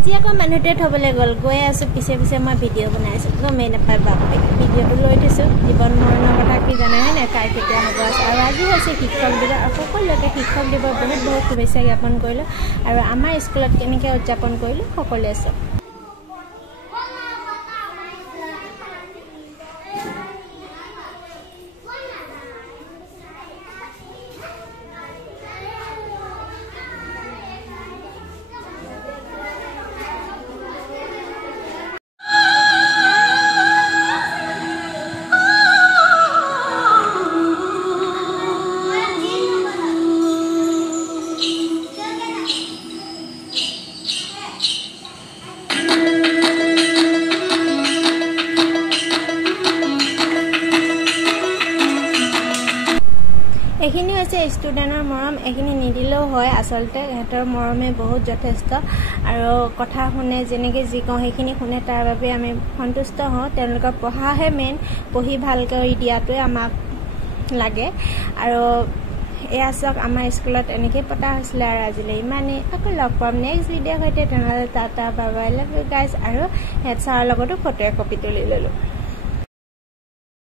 আজি আকৌ মানুহটোৱে থবলৈ গ'ল গৈ আছোঁ পিছে পিছে মই ভিডিঅ' বনাই আছোঁ গমেই নাপায় বাপে ভিডিঅ'টো লৈ থৈছোঁ জীৱন মৰণৰ কথা কি জানে হয় নাই তাই কেতিয়া হ'ব আছে আৰু আজি হৈছে শিক্ষক দিৱস আৰু সকলোকে শিক্ষক দিৱস বহুত শুভেচ্ছা জ্ঞাপন কৰিলোঁ আৰু আমাৰ স্কুলত কেনেকৈ উদযাপন কৰিলোঁ সকলোৱে চাওক এইখিনি হৈছে ষ্টুডেণ্টৰ মৰম এইখিনি নিদিলেও হয় আচলতে সিহঁতৰ মৰমে বহুত যথেষ্ট আৰু কথা শুনে যেনেকৈ যি কওঁ সেইখিনি শুনে তাৰ বাবে আমি সন্তুষ্ট হওঁ তেওঁলোকৰ পঢ়াহে মেইন পঢ়ি ভালকৈ দিয়াটোৱে আমাক লাগে আৰু এয়া চাওক আমাৰ স্কুলত এনেকৈ পতা হৈছিলে আৰু আজিলৈ ইমানেই আকৌ লগ পাম নেক্সট ভিডিঅ'ৰ সৈতে তেনেহ'লে tata bye bye love you guys আৰু হেড ছাৰৰ লগতো ফটো একপি তুলি ল'লোঁ